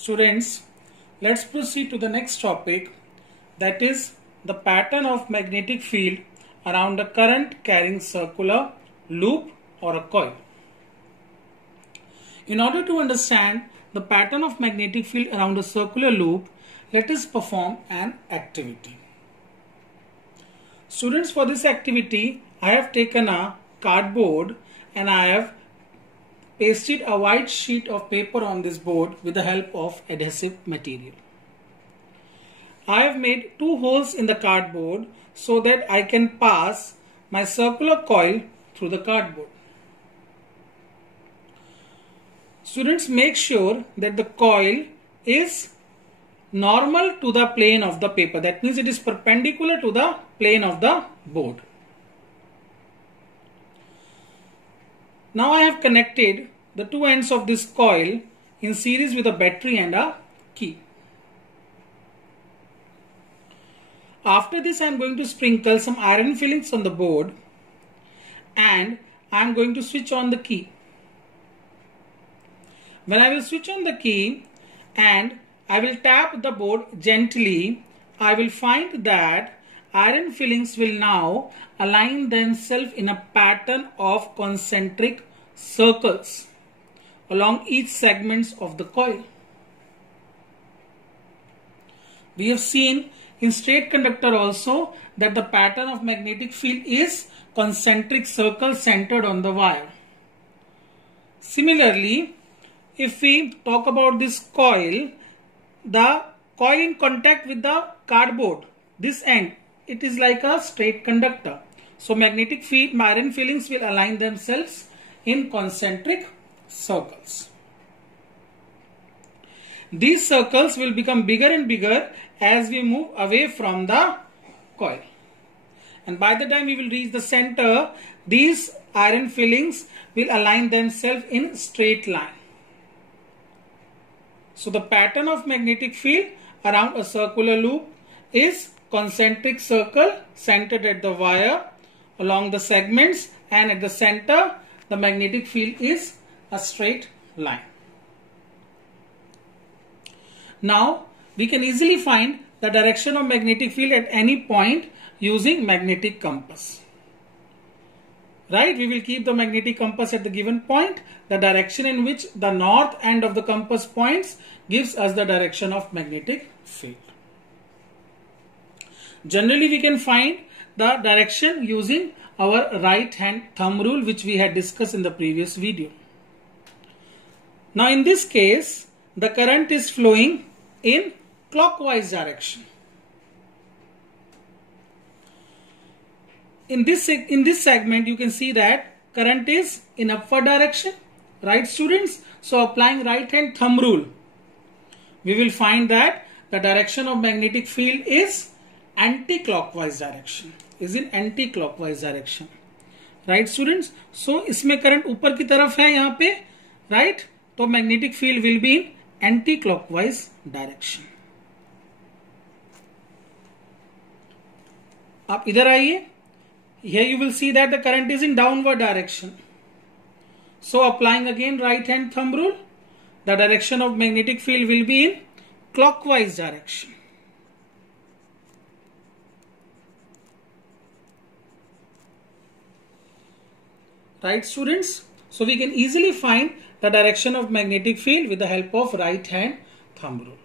Students, let's proceed to the next topic, that is the pattern of magnetic field around a current carrying circular loop or a coil. In order to understand the pattern of magnetic field around a circular loop, let us perform an activity. Students, for this activity, I have taken a cardboard and I have pasted a white sheet of paper on this board with the help of adhesive material. I have made two holes in the cardboard so that I can pass my circular coil through the cardboard. Students, make sure that the coil is normal to the plane of the paper. That means it is perpendicular to the plane of the board. Now I have connected the two ends of this coil in series with a battery and a key. After this, I am going to sprinkle some iron fillings on the board and I am going to switch on the key. When I will switch on the key and I will tap the board gently, I will find that iron fillings will now align themselves in a pattern of concentric circles along each segments of the coil. We have seen in straight conductor also that the pattern of magnetic field is concentric circles centered on the wire. Similarly, if we talk about this coil, the coil in contact with the cardboard, this end, it is like a straight conductor. So magnetic field, iron fillings will align themselves in concentric circles. These circles will become bigger and bigger as we move away from the coil. And by the time we will reach the center, these iron fillings will align themselves in straight line. So the pattern of magnetic field around a circular loop is concentric circle centered at the wire along the segments, and at the center the magnetic field is a straight line. Now we can easily find the direction of magnetic field at any point using magnetic compass. Right, we will keep the magnetic compass at the given point. The direction in which the north end of the compass points gives us the direction of magnetic field. Generally, we can find the direction using our right hand thumb rule, which we had discussed in the previous video. Now in this case, the current is flowing in clockwise direction. In this segment, you can see that current is in upward direction, right students? So applying right hand thumb rule, we will find that the direction of magnetic field is anti-clockwise direction, is in anti-clockwise direction, right students? So इसमें current ऊपर की तरफ है यहाँ पे, right? तो magnetic field will be in anti-clockwise direction. आप इधर आइए. Here you will see that the current is in downward direction. So applying again right hand thumb rule, the direction of magnetic field will be in clockwise direction. Right students? So we can easily find the direction of magnetic field with the help of right hand thumb rule.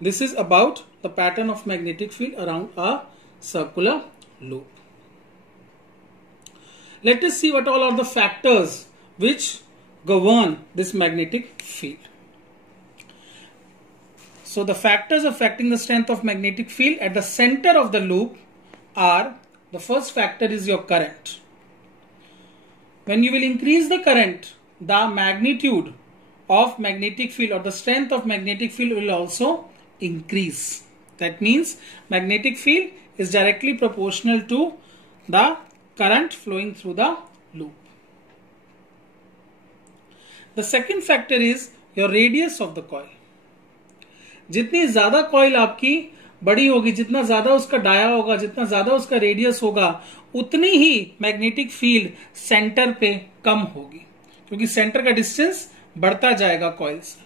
This is about the pattern of magnetic field around a circular loop. Let us see what all are the factors which govern this magnetic field. So the factors affecting the strength of magnetic field at the center of the loop are, the first factor is your current. When you will increase the current, the magnitude of magnetic field or the strength of magnetic field will also increase. That means magnetic field is directly proportional to the current flowing through the loop. The second factor is your radius of the coil. जितनी ज़्यादा coil आपकी बड़ी होगी, जितना ज़्यादा उसका dia होगा, जितना ज़्यादा उसका रेडियस होगा, उतनी ही मैग्नेटिक फील्ड सेंटर पे कम होगी, क्योंकि सेंटर का डिस्टेंस बढ़ता जाएगा कॉइल से,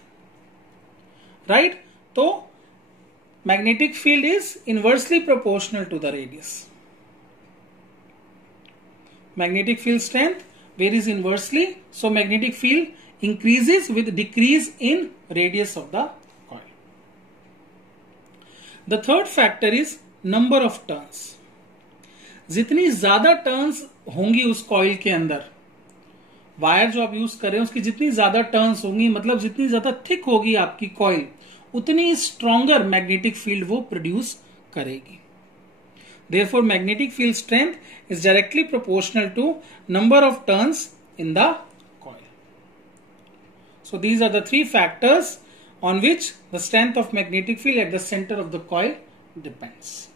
राइट। तो magnetic field is inversely proportional to the radius. Magnetic field strength varies inversely, so magnetic field increases with decrease in radius of the coil. The third factor is number of turns. जितनी ज्यादा turns होंगी उस coil के अंदर, wire जो आप use कर रहे हैं उसकी जितनी ज्यादा टर्न्स होंगी, मतलब जितनी ज्यादा थिक होगी आपकी कॉइल, उतनी स्ट्रॉन्गर मैग्नेटिक फील्ड वो प्रोड्यूस करेगी। Therefore, magnetic field strength is directly proportional to number of turns in the coil. So, these are the three factors on which the strength of magnetic field at the center of the coil depends.